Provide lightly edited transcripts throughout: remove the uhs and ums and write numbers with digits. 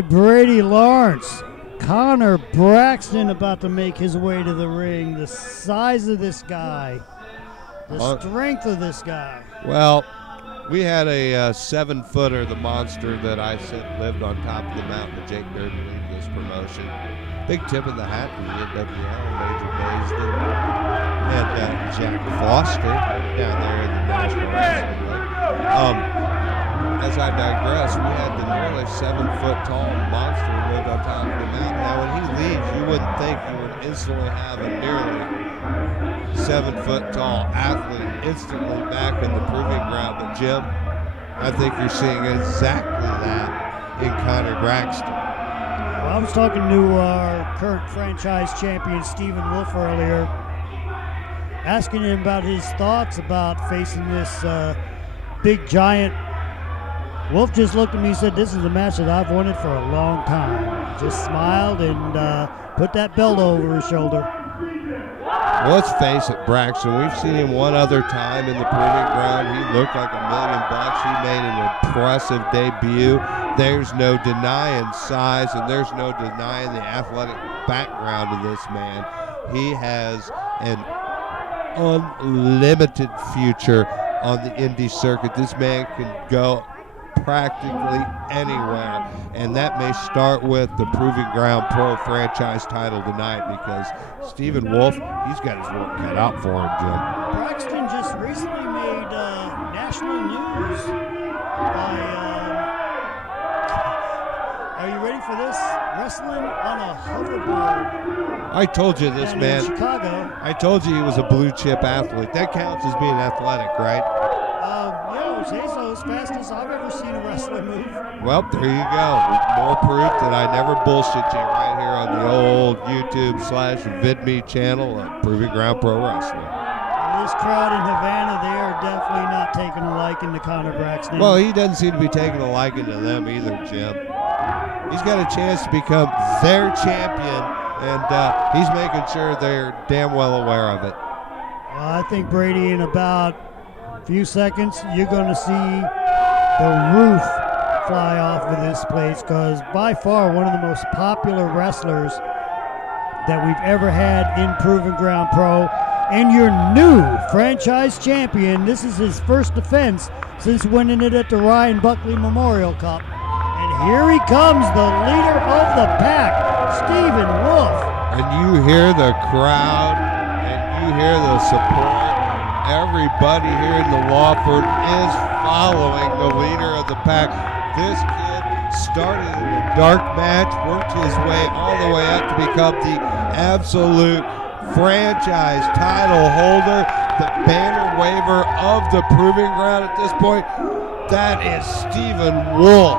right, Brady Lawrence. Conner Braxton about to make his way to the ring. The size of this guy, the strength of this guy. Well, we had a 7-footer, the monster that I said lived on top of the mountain, Jake Derby leading this promotion. Big tip of the hat to the NWL, Major Baisden, and Jack Foster down there in the National Wrestling League. As I digress, we had the nearly 7-foot-tall monster who lived on top of the mountain. Now, when he leaves, you wouldn't think you would instantly have a nearly 7-foot-tall athlete instantly back in the proving ground. But, Jim, I think you're seeing exactly that in Conner Braxton. Well, I was talking to our current franchise champion, Stephen Wolf, earlier, asking him about his thoughts about facing this big giant. Wolf just looked at me and said, "This is a match that I've wanted for a long time." Just smiled and put that belt over his shoulder. Well, let's face it, Braxton, we've seen him one other time in the proving ground. He looked like $1 million. He made an impressive debut. There's no denying size, and there's no denying the athletic background of this man. He has an unlimited future on the indie circuit. This man can go practically anywhere, and that may start with the Proving Ground Pro franchise title tonight, because Stephen Wolf, he's got his work cut out for him, Jim. Braxton just recently made national news by, are you ready for this? Wrestling on a hoverboard. I told you this, man. In Chicago. I told you he was a blue chip athlete. That counts as being athletic, right? Yeah, say so. As fast as I've ever seen a wrestler move. Well, there you go. More proof that I never bullshit you right here on the old YouTube/VidMe channel of Proving Ground Pro Wrestling. This crowd in Havana, they are definitely not taking a liking to Conner Braxton. Well, he doesn't seem to be taking a liking to them either, Jim. He's got a chance to become their champion, and he's making sure they're damn well aware of it. Well, I think, Brady, in about a few seconds, you're going to see the roof fly off of this place, because by far one of the most popular wrestlers that we've ever had in Proving Ground Pro, and your new franchise champion. This is his first defense since winning it at the Ryan Buckley Memorial Cup. And here he comes, the leader of the pack, Stephen Wolf. And you hear the crowd, and you hear the support. Everybody here in the law firm is following the leader of the pack. This kid started in a dark match, worked his way all the way up to become the absolute franchise title holder, the banner waver of the Proving Ground at this point. That is Stephen Wolf.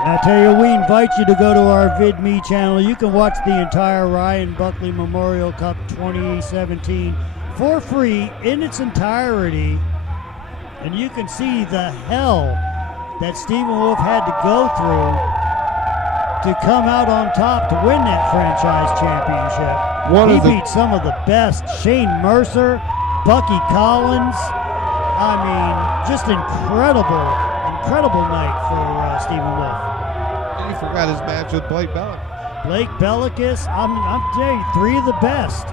And I tell you, we invite you to go to our VidMe channel. You can watch the entire Ryan Buckley Memorial Cup 2017 for free in its entirety. And you can see the hell that Stephen Wolf had to go through to come out on top to win that franchise championship. He beat some of the best. Shane Mercer, Bucky Collins. I mean, just incredible night for Stephen Wolf. And he forgot his match with Blake Bellicus. Blake Bellicus, I'm telling you, three of the best.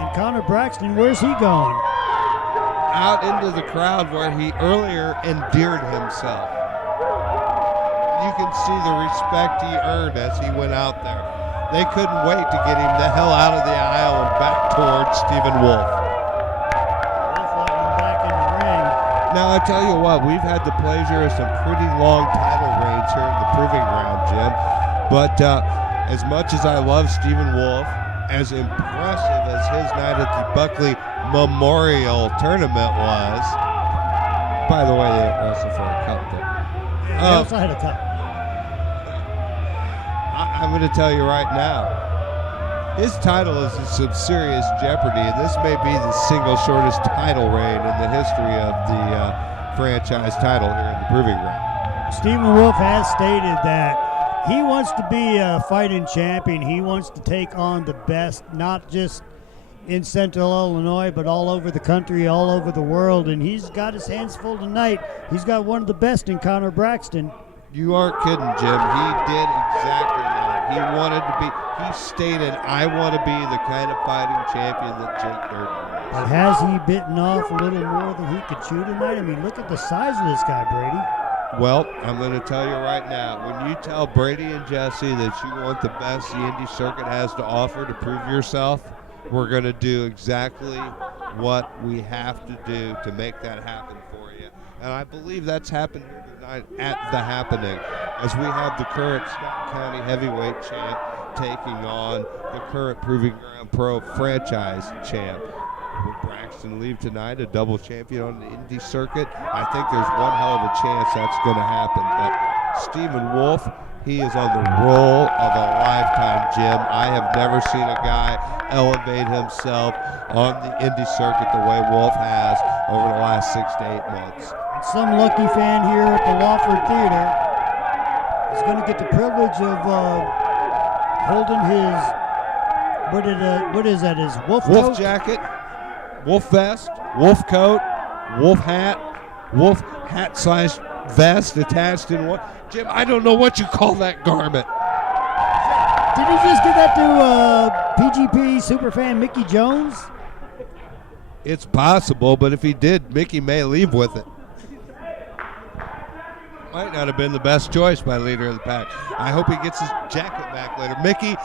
And Conner Braxton, where's he going? Out into the crowd where he earlier endeared himself. You can see the respect he earned as he went out there. They couldn't wait to get him the hell out of the aisle and back towards Stephen Wolf. Wolf letting him back in the ring. Now, I tell you what, we've had the pleasure of some pretty long title reigns here in the Proving Ground, Jim. But as much as I love Stephen Wolf, as impressive as his night at the Buckley Memorial Tournament was, by the way, they wrestled for a cup there. Yeah, they also had a cup. I'm going to tell you right now, his title is in some serious jeopardy, and this may be the single shortest title reign in the history of the franchise title here in the Proving Ground. Stephen Wolf has stated that he wants to be a fighting champion. He wants to take on the best, not just in Central Illinois, but all over the country, all over the world, and he's got his hands full tonight. He's got one of the best in Conner Braxton. You aren't kidding, Jim. He did exactly that. He stated, I want to be the kind of fighting champion that Jake Durden is. But has he bitten off a little more than he could chew tonight? I mean, look at the size of this guy, Brady. Well, I'm going to tell you right now, when you tell Brady and Jesse that you want the best the Indy Circuit has to offer to prove yourself, we're going to do exactly what we have to do to make that happen for you. And I believe that's happened here tonight at The Happening, as we have the current Scott County heavyweight champ taking on the current Proving Ground Pro franchise champ. Will Braxton leave tonight a double champion on the Indy Circuit? I think there's one hell of a chance that's going to happen. But Stephen Wolf, he is on the roll of a lifetime, Jim. I have never seen a guy elevate himself on the Indy Circuit the way Wolf has over the last 6 to 8 months. And some lucky fan here at the Lawford Theater is going to get the privilege of holding his, what is that, his wolf coat? Jacket, wolf vest, wolf coat, wolf hat-sized vest attached in one. Jim, I don't know what you call that garment. Did he just give that to PGP superfan Mickey Jones? It's possible, but if he did, Mickey may leave with it. Might not have been the best choice by leader of the pack. I hope he gets his jacket back later. Mickey,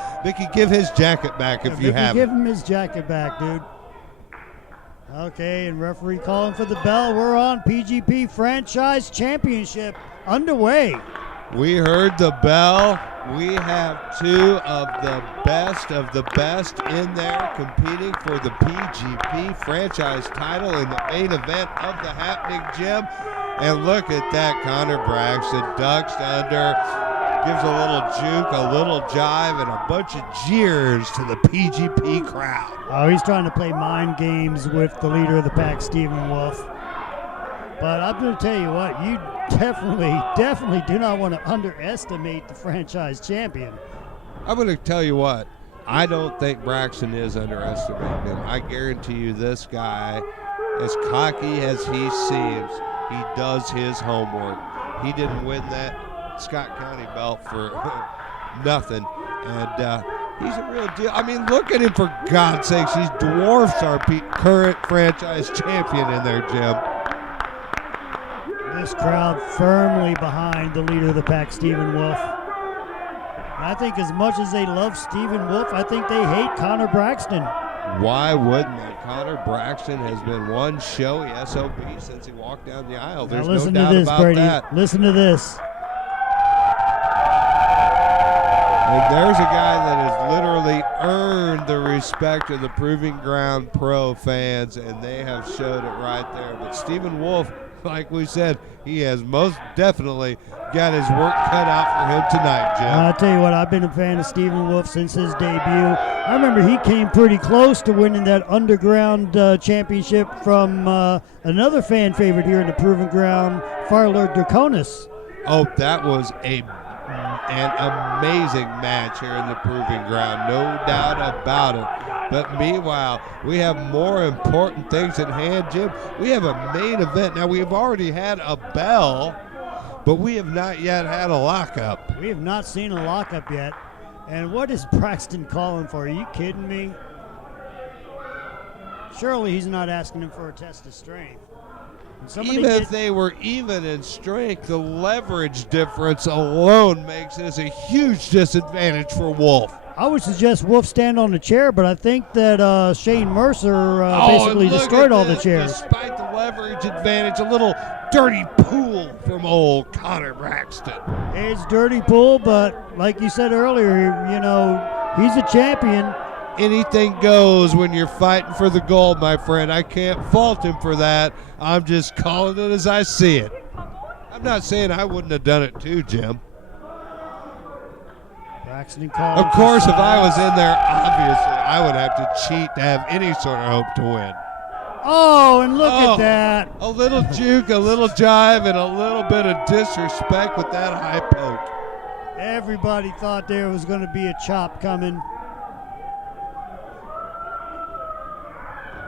give his jacket back if you have it. Give him his jacket back, dude. Okay, and referee calling for the bell. We're on PGP Franchise Championship underway. We heard the bell. We have two of the best in there competing for the PGP franchise title in the main event of The Happening, Jim. And look at that, Conner Braxton ducks under, gives a little juke, a little jive, and a bunch of jeers to the PGP crowd. Oh, he's trying to play mind games with the leader of the pack, Stephen Wolf. But I'm going to tell you what, you definitely do not want to underestimate the franchise champion. I'm going to tell you what, I don't think Braxton is underestimating him. I guarantee you this guy, as cocky as he seems, he does his homework. He didn't win that Scott County belt for nothing. And he's a real deal. I mean, look at him, for God's sakes. He dwarfs our current franchise champion in there, Jim. This crowd firmly behind the leader of the pack, Stephen Wolf. And I think as much as they love Stephen Wolf, I think they hate Conner Braxton. Why wouldn't they? Conner Braxton has been one showy SOB since he walked down the aisle. There's no doubt about that. Listen to this. And there's a guy that has literally earned the respect of the Proving Ground Pro fans, and they have showed it right there. But Stephen Wolf, like we said, he has most definitely got his work cut out for him tonight, Jim. I'll tell you what, I've been a fan of Stephen Wolf since his debut. I remember he came pretty close to winning that underground championship from another fan favorite here in the Proving Ground, Firelord Draconis. Oh, that was an amazing match here in the Proving Ground, no doubt about it. But meanwhile, we have more important things at hand, Jim. We have a main event. Now, we've already had a bell, but we have not yet had a lockup. We have not seen a lockup yet. And what is Braxton calling for? Are you kidding me? Surely he's not asking him for a test of strength. Even if they were even in strength, the leverage difference alone makes this a huge disadvantage for Wolf. I would suggest Wolf stand on the chair, but I think that Shane Mercer basically destroyed all the chairs. Despite the leverage advantage, a little dirty pool from old Conner Braxton. It's dirty pool, but like you said earlier, you know, he's a champion. Anything goes when you're fighting for the gold, my friend. I can't fault him for that. I'm just calling it as I see it. I'm not saying I wouldn't have done it too, Jim. Of course, if I was in there, obviously, I would have to cheat to have any sort of hope to win. Oh, and look at that. A little juke, a little jive, and a little bit of disrespect with that high poke. Everybody thought there was going to be a chop coming.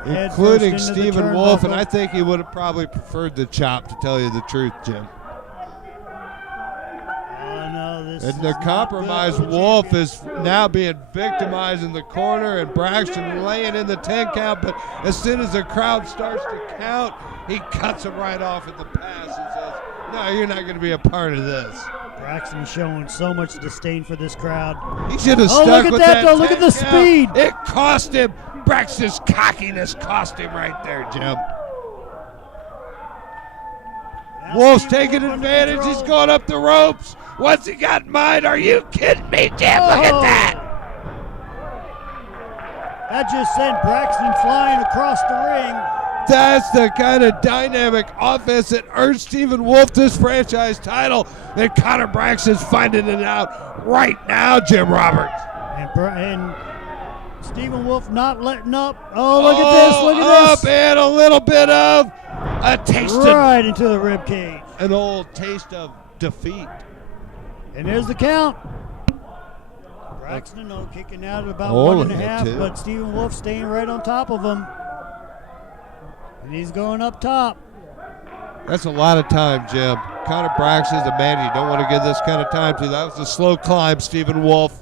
including first into the Stephen Wolf, and turnbuckle. I think he would have probably preferred the chop, to tell you the truth, Jim. Oh, no, this And is the not compromised good for the Wolf champion. is now being victimized in the corner, and Braxton laying in the 10 count, but as soon as the crowd starts to count, he cuts him right off at the pass and says, no, you're not going to be a part of this. Braxton showing so much disdain for this crowd. He should have Oh, stuck look at with that, though. Look 10 at the count. speed. It cost him. Braxton's cockiness cost him right there, Jim. Now Wolf's Stephen taking Wolf under advantage. control. He's going up the ropes. What's he got in mind? Are you kidding me, Jim? Look at Oh. that. That just sent Braxton flying across the ring. That's the kind of dynamic offense that earned Stephen Wolf this franchise title. And Conner Braxton's finding it out right now, Jim Roberts. And Stephen Wolf not letting up. Oh, look at this. Look at Up this. and a little bit of a taste of Right into the rib cage. an old taste of defeat. And there's the count. Braxton, though, kicking out at about Oh, 1.5, yeah, too. but Stephen Wolf staying right on top of him. And he's going up top. That's a lot of time, Jim. Conner Braxton's a man you don't want to give this kind of time to. That was a slow climb, Stephen Wolf.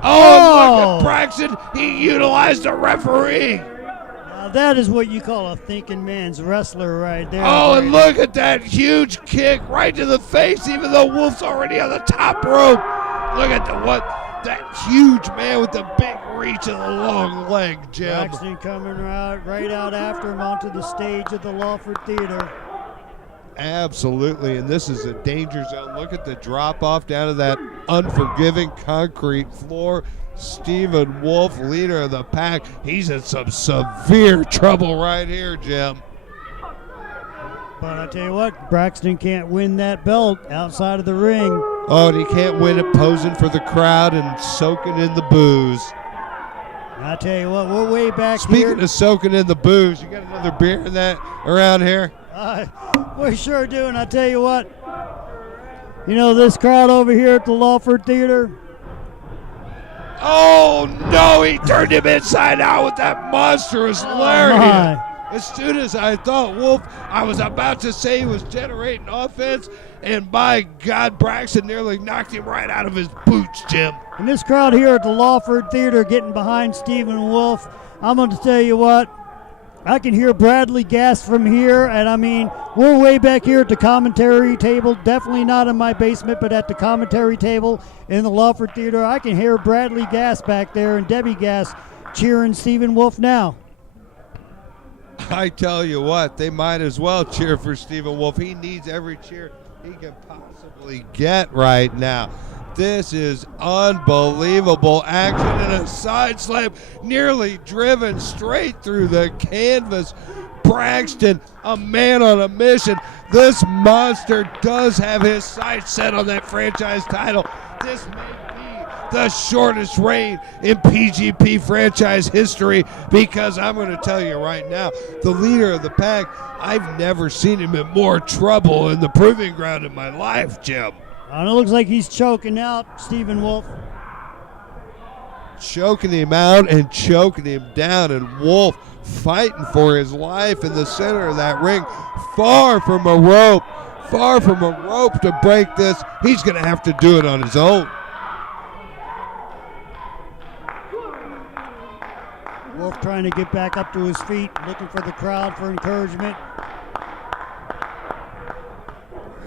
Oh, look Oh. at Braxton. He utilized a referee. Now that is what you call a thinking man's wrestler right there. Oh, Brady. and look at that huge kick right to the face, even though Wolf's already on the top rope. Look at that huge man with the big reach and the long leg, Jim. Braxton coming right out after him onto the stage at the Lawford Theater. Absolutely, and this is a danger zone. Look at the drop off down to that unforgiving concrete floor. Stephen Wolf, leader of the pack, he's in some severe trouble right here, Jim. But I tell you what, Braxton can't win that belt outside of the ring. Oh, and he can't win it posing for the crowd and soaking in the booze. And I tell you what, we're way back Speaking here. of soaking in the booze, you got another beer in that around here? We sure do, and I tell you what, you know this crowd over here at the Lawford Theater, Oh no, he turned him inside out with that monstrous lariat. my. As soon as I thought Wolf, I was about to say he was generating offense, and by God, Braxton nearly knocked him right out of his boots, Jim. And this crowd here at the Lawford Theater getting behind Stephen Wolf, I'm going to tell you what, I can hear Bradley gasp from here, and I mean, we're way back here at the commentary table, definitely not in my basement, but at the commentary table in the Lawford Theater. I can hear Bradley gasp back there and Debbie gasp cheering Stephen Wolf now. I tell you what, they might as well cheer for Stephen Wolf. He needs every cheer he can possibly get right now. This is unbelievable action and a side slam nearly driven straight through the canvas. Braxton, a man on a mission. This monster does have his sights set on that franchise title. This may be the shortest reign in PGP franchise history, because I'm going to tell you right now, the leader of the pack, I've never seen him in more trouble in the proving ground in my life, Jim. And it looks like he's choking out Stephen Wolf. Choking him out and choking him down, and Wolf fighting for his life in the center of that ring, far from a rope to break this. He's going to have to do it on his own. Wolf trying to get back up to his feet, looking for the crowd for encouragement.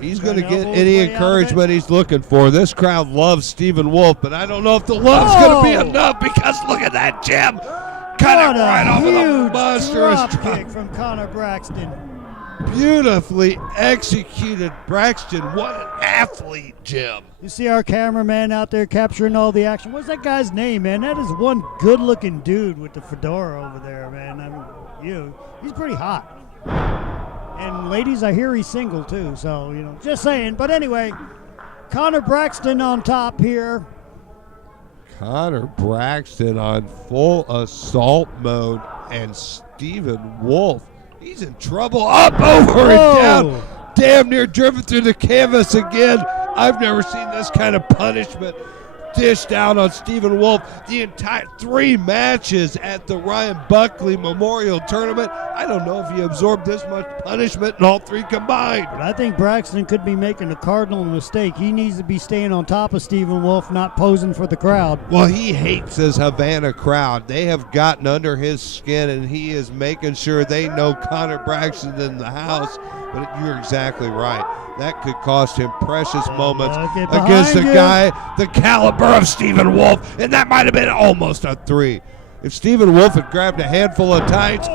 He's going to Trying to get elbow his any way out of encouragement it. he's looking for. This crowd loves Stephen Wolf, but I don't know if the love's going to be Oh! enough, because look at that, Jim. Cut What it right off with a huge monstrous drop drop. kick from Conner Braxton. Beautifully executed Braxton. What an athlete, Jim. You see our cameraman out there capturing all the action. What's that guy's name, man? That is one good-looking dude with the fedora over there, man. I mean, he's pretty hot. And ladies, I hear he's single too, so, just saying. But anyway, Conner Braxton on top here. Conner Braxton on full assault mode, and Stephen Wolf, he's in trouble. Up, over, and Whoa. down. Damn near driven through the canvas again. I've never seen this kind of punishment. dished out on Stephen Wolf the entire 3 matches at the Ryan Buckley Memorial Tournament. I don't know if he absorbed this much punishment in all 3 combined. But I think Braxton could be making a cardinal mistake. He needs to be staying on top of Stephen Wolf, not posing for the crowd. Well, he hates his Havana crowd. They have gotten under his skin, and he is making sure they know Conner Braxton in the house. But you're exactly right. That could cost him precious moments against a guy the caliber of Stephen Wolf, and that might have been almost a 3. If Stephen Wolf had grabbed a handful of tights,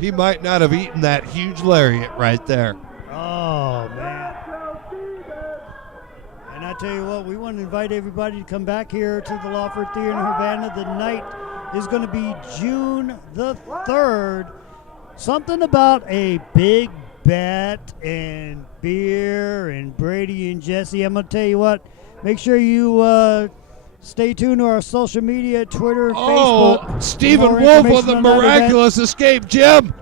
he might not have eaten that huge lariat right there. Oh, man. And I tell you what, we want to invite everybody to come back here to the Lawford Theater in Havana. The night is going to be June the 3rd. Something about a big bet and beer and Brady and Jesse. I'm going to tell you what, make sure you stay tuned to our social media, Twitter, Facebook. Stephen Wolf with a miraculous escape, Jim.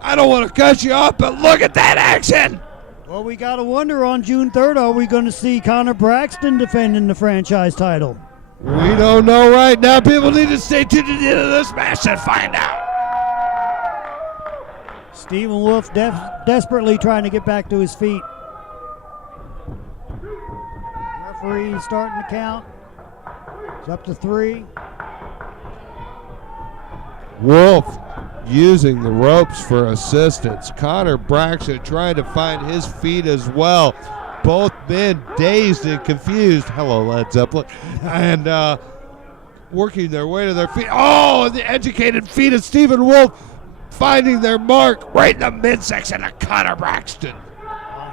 I don't want to cut you off, but look at that action. Well, we got to wonder on June 3rd, are we going to see Conner Braxton defending the franchise title? We don't know right now. People need to stay tuned to the end of this match and find out. Stephen Wolf desperately trying to get back to his feet. Referee starting to count. It's up to 3. Wolf using the ropes for assistance. Conner Braxton trying to find his feet as well. Both men dazed and confused. Hello, Led Zeppelin. And working their way to their feet. And the educated feet of Stephen Wolf finding their mark right in the midsection of Conner Braxton.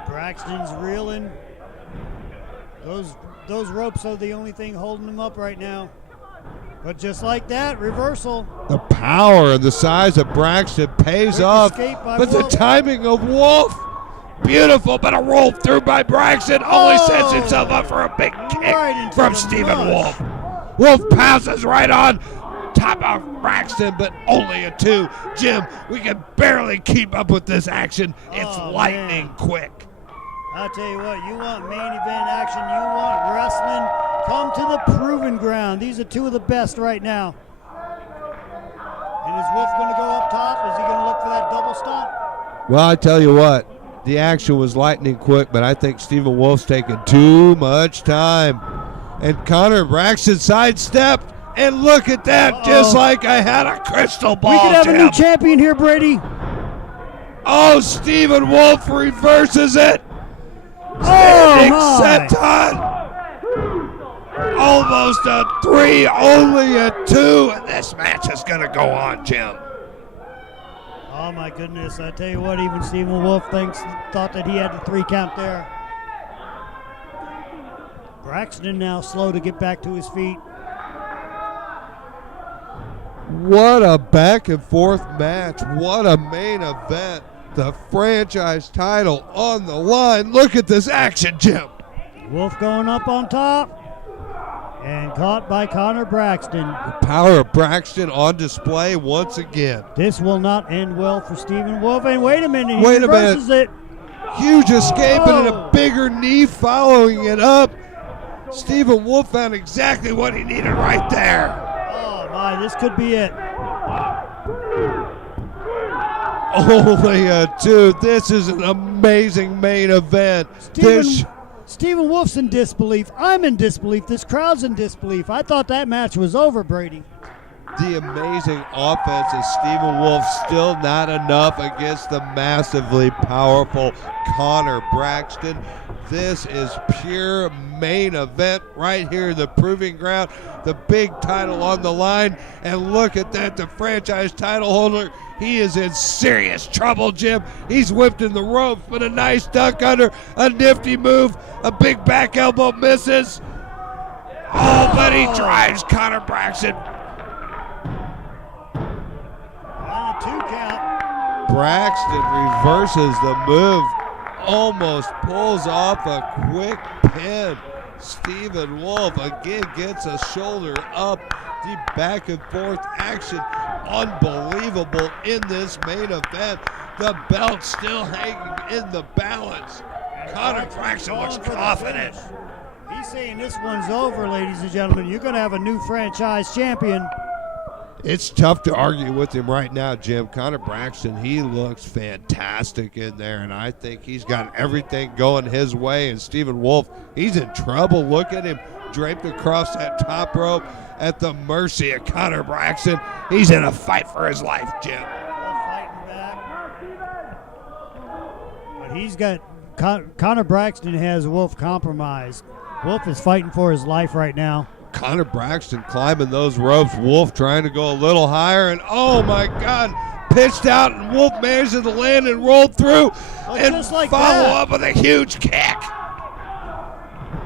Braxton's reeling. Those ropes are the only thing holding him up right now. But just like that, reversal. The power and the size of Braxton pays off. But the timing of Wolf, beautiful, but a roll through by Braxton only sets himself up for a big kick from Stephen Wolf. Wolf passes right on top of Braxton, but only a 2. Jim, we can barely keep up with this action. It's lightning quick. I'll tell you what, you want main event action, you want wrestling, come to the Proving Ground. These are 2 of the best right now. And is Wolf going to go up top? Is he going to look for that double stomp? Well, I tell you what, the action was lightning quick, but I think Stephen Wolf's taking too much time. And Conner Braxton sidestepped, and look at that, just like I had a crystal ball. We could have a new champion here, Brady. Stephen Wolf reverses it. Senton. Almost a 3, only a 2, and this match is going to go on, Jim. Oh my goodness! I tell you what, even Stephen Wolf thought that he had the 3 count there. Braxton now slow to get back to his feet. What a back and forth match! What a main event! The franchise title on the line. Look at this action, Jim. Wolf going up on top and caught by Conner Braxton. The power of Braxton on display once again. This will not end well for Stephen Wolf. And wait a minute, he reverses it. Huge escape and a bigger knee following it up. Stephen Wolf found exactly what he needed right there. Oh my, this could be it. Only a 2. This is an amazing main event. Stephen Wolf's in disbelief. I'm in disbelief. This crowd's in disbelief. I thought that match was over, Brady. The amazing offense of Stephen Wolf still not enough against the massively powerful Conner Braxton. This is pure main event right here, the Proving Ground, the big title on the line. And look at that, the franchise title holder, he is in serious trouble, Jim. He's whipped in the ropes, but a nice duck under, a nifty move, a big back elbow misses. But he drives Conner Braxton. On a 2 count. Braxton reverses the move. Almost pulls off a quick pin. Stephen Wolf again gets a shoulder up. The back and forth action, unbelievable in this main event. The belt still hanging in the balance. Conner Braxton looks confident. He He's saying this one's over, ladies and gentlemen. You're going to have a new franchise champion. It's tough to argue with him right now, Jim. Conner Braxton, he looks fantastic in there, and I think he's got everything going his way. And Stephen Wolf, he's in trouble. Look at him draped across that top rope at the mercy of Conner Braxton. He's in a fight for his life, Jim. Fighting back. But he's got Conner Braxton has Wolf compromised. Wolf is fighting for his life right now. Conner Braxton climbing those ropes. Wolf trying to go a little higher, and oh my God, pitched out, and Wolf managed to land and rolled through, and just like follow that. up with a huge kick.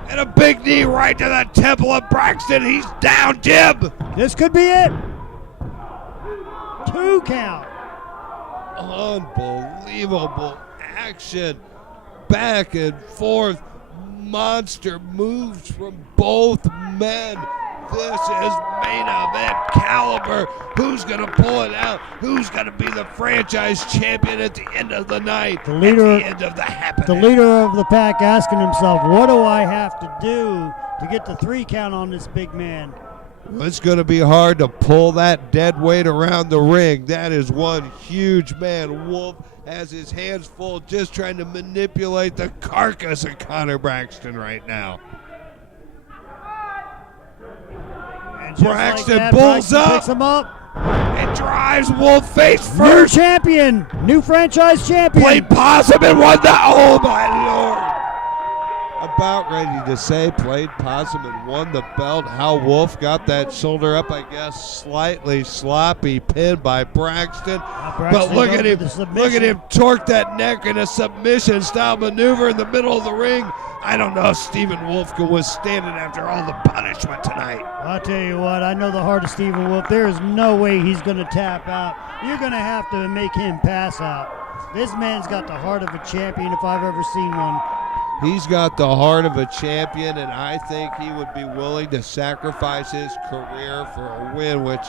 And a big knee right to the temple of Braxton. He's down, Jim. This could be it. 2 count. Unbelievable action. Back and forth. Monster moves from both men. This is main event caliber. Who's going to pull it out? Who's going to be the franchise champion at the end of the night? The leader, at the end of the happening. The leader of the pack asking himself, what do I have to do to get the 3 count on this big man? It's going to be hard to pull that dead weight around the ring. That is one huge man. Wolf has his hands full just trying to manipulate the carcass of Conner Braxton right now. Braxton like pulls Braxton up, picks him up and drives Wolf face New first. champion, new franchise champion. Played possum and won the, oh my Lord. About ready to say played possum and won the belt. How Wolf got that shoulder up, I guess, slightly sloppy pin by Braxton. But look at him torque that neck in a submission style maneuver in the middle of the ring. I don't know if Stephen Wolf can withstand it after all the punishment tonight. I'll tell you what, I know the heart of Stephen Wolf. There is no way he's going to tap out. You're going to have to make him pass out. This man's got the heart of a champion if I've ever seen one. He's got the heart of a champion, and I think he would be willing to sacrifice his career for a win, which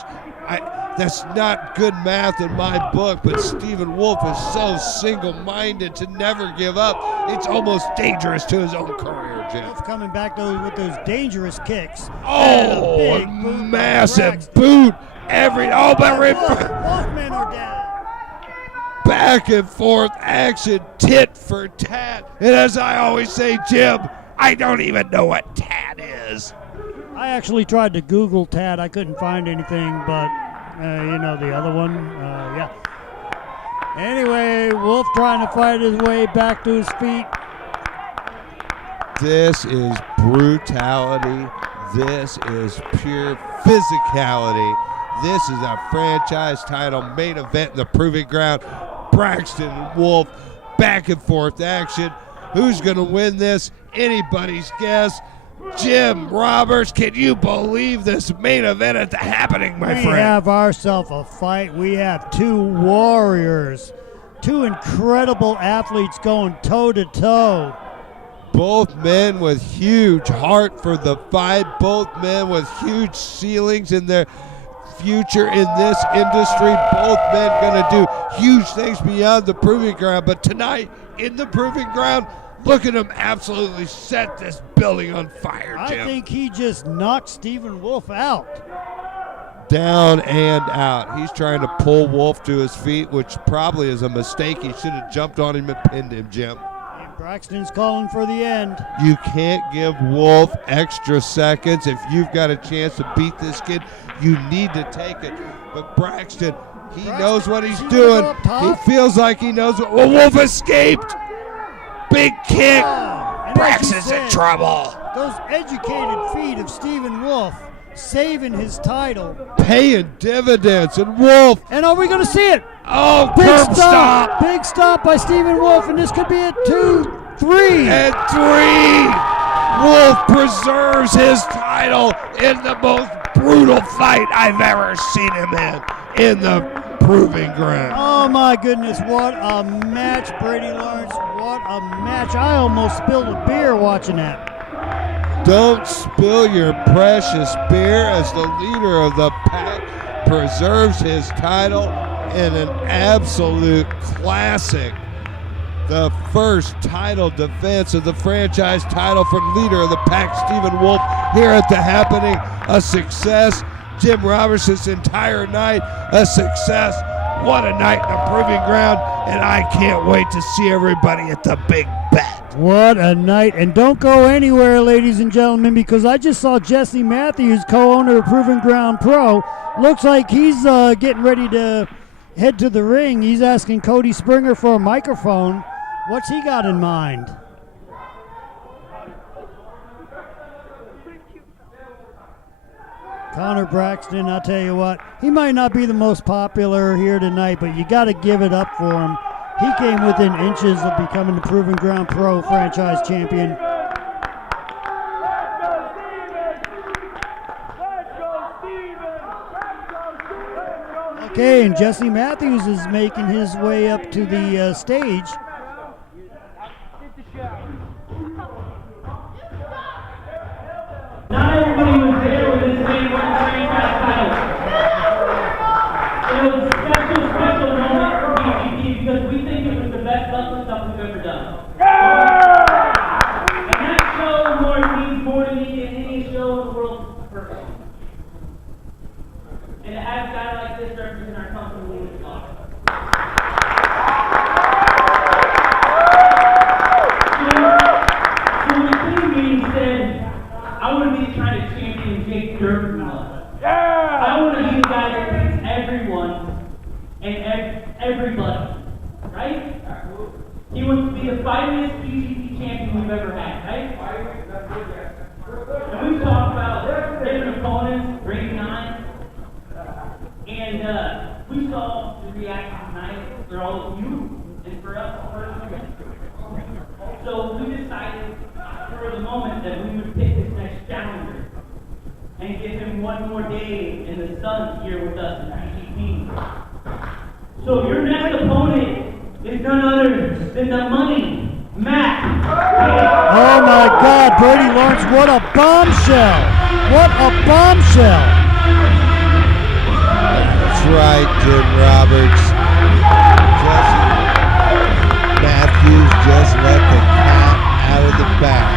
that's not good math in my book, but Stephen Wolf is so single-minded to never give up. It's almost dangerous to his own career, Jim. Wolf coming back with those dangerous kicks. Oh, a massive boot. But Wolfmen are down. Back and forth action, tit for tat. And as I always say, Jim, I don't even know what tat is. I actually tried to Google tat. I couldn't find anything, but you know the other one. Yeah. Anyway, Wolf trying to fight his way back to his feet. This is brutality. This is pure physicality. This is a franchise title main event in the proving ground. Braxton and Wolf, back and forth action. Who's going to win this? Anybody's guess. Jim Roberts, can you believe this main event at the happening, my friend? We have ourselves a fight. We have 2 warriors, 2 incredible athletes going toe-to-toe. Both men with huge heart for the fight. Both men with huge ceilings in their future in this industry. Both men going to do huge things beyond the proving ground. But tonight, in the proving ground, look at him absolutely set this building on fire, Jim. I think he just knocked Stephen Wolf out. Down and out. He's trying to pull Wolf to his feet, which probably is a mistake. He should have jumped on him and pinned him, Jim. And Braxton's calling for the end. You can't give Wolf extra seconds. If you've got a chance to beat this kid, you need to take it. But Braxton, he knows what he's doing. He feels like he knows what. Well, Wolf escaped. Big kick. Braxton's in trouble. Those educated feet of Stephen Wolf saving his title. Paying dividends. And Wolf. And are we going to see it? Oh, curb stop. Big stop by Stephen Wolf, and this could be it. 2, 3. And 3. Wolf preserves his title in the most brutal fight I've ever seen him in the proving ground. Oh my goodness, what a match, Brady Lawrence. What a match. I almost spilled a beer watching that. Don't spill your precious beer as the leader of the pack preserves his title in an absolute classic. the first title defense of the franchise title from leader of the pack, Stephen Wolf, here at the happening. A success. Jim Roberts this entire night, a success. What a night in the proving ground, and I can't wait to see everybody at the big bet. What a night. And don't go anywhere, ladies and gentlemen, because I just saw Jesse Matthews, co-owner of Proving Ground Pro. Looks like he's getting ready to head to the ring. He's asking Cody Springer for a microphone. What's he got in mind? Conner Braxton, I'll tell you what, he might not be the most popular here tonight, but you got to give it up for him. He came within inches of becoming the Proving Ground Pro Franchise Champion. Okay, and Jesse Matthews is making his way up to the stage. Not everybody was there when this man won the franchise title. It was a special moment for PGP because we think it was the best wrestling stuff we've ever done. And that show means more to me than any show in the world perfect. And to have a guy like this represent our company means a lot. So when the team meeting said, I want to be the kind of champion Jake Durden was. Yeah! I want to be the guy that beats everyone and everybody, right? He wants to be the fightingest PGP champion we've ever had, right? And we've talked about different opponents, Ring 9, and we saw the reaction tonight for all of you and for us personally. So we decided for the moment that we would pick this next challenger and give him one more day in the sun here with us in PGP. So your next opponent is none other than the Money, Matt. Oh my God, Brady Lawrence, what a bombshell! What a bombshell! That's right, Jim Roberts. Jesse Matthews just let the cat out of the bag.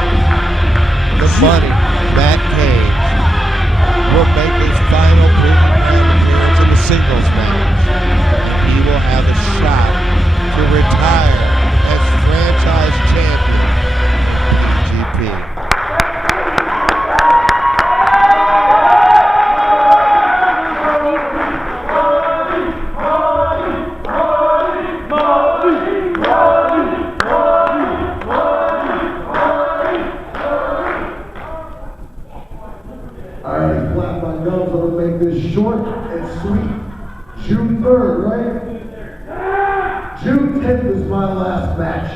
The Money, Matt Cage, will make his final Proving Ground appearance in the singles match. And he will have a shot to retire as franchise champion of PGP. Short and sweet. June 3rd, right? June 10th is my last match.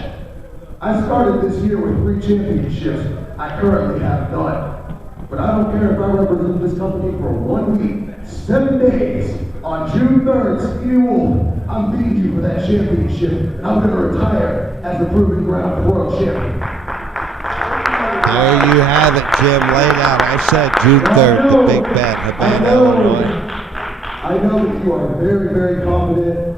I started this year with 3 championships. I currently have none. But I don't care if I represent this company for 1 week, 7 days. On June 3rd, Stephen Wolf, I'm beating you for that championship. And I'm going to retire as the Proving Ground World Champion. There you have it, Jim, laid out. I said June 3rd, the big bet, Havana, Illinois. I know that you are very, very confident,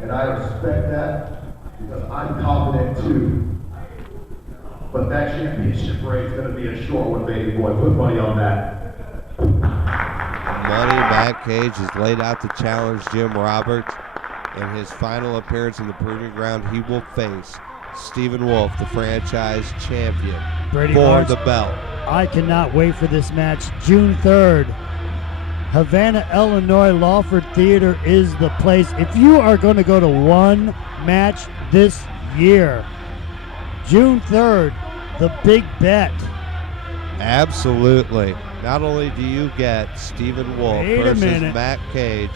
and I respect that because I'm confident too. But that championship race is going to be a short one, baby boy. Put money on that. Money, Matt Cage has laid out the challenge, Jim Roberts. In his final appearance in the Proving Ground, he will face Stephen Wolf, the franchise champion, Brady for Lawrence, the belt. I cannot wait for this match. June 3rd, Havana, Illinois, Lawford Theater is the place. If you are going to go to one match this year, June 3rd, the big bet. Absolutely. Not only do you get Stephen Wolf versus Matt Cage.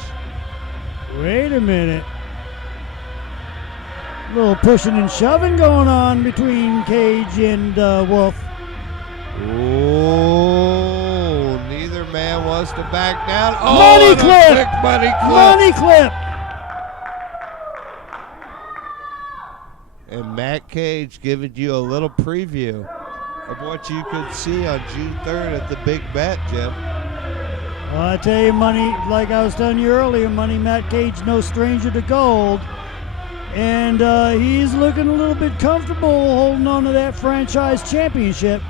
Wait a minute. A little pushing and shoving going on between Cage and Wolf. Oh, neither man wants to back down. Oh, money clip! Quick money clip! Money clip! And Matt Cage giving you a little preview of what you could see on June 3rd at the big bet, Jim. Well, I tell you, Money, like I was telling you earlier, Money Matt Cage, no stranger to gold. and he's looking a little bit comfortable holding on to that franchise championship.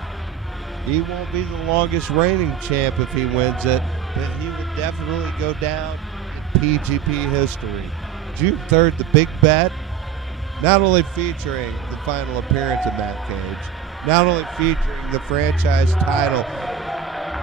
He won't be the longest reigning champ if he wins it, but he will definitely go down in PGP history. June 3rd, the big bet, not only featuring the final appearance of Matt Cage, not only featuring the franchise title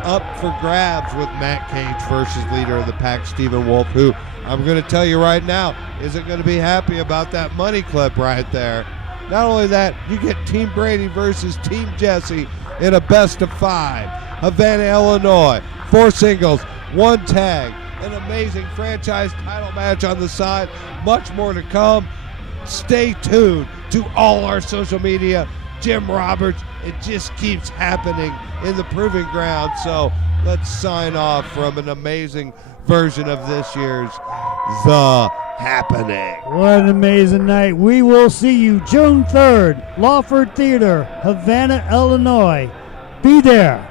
up for grabs with Matt Cage versus leader of the pack, Stephen Wolf, who I'm going to tell you right now isn't going to be happy about that money clip right there. Not only that, you get Team Brady versus Team Jesse in a best of 5. Havana, Illinois, 4 singles, 1 tag, an amazing franchise title match on the side, much more to come. Stay tuned to all our social media. Jim Roberts, it just keeps happening in the Proving Ground. So let's sign off from an amazing version of this year's The Happening. What an amazing night. We will see you June 3rd, Lawford Theater, Havana, Illinois. Be there.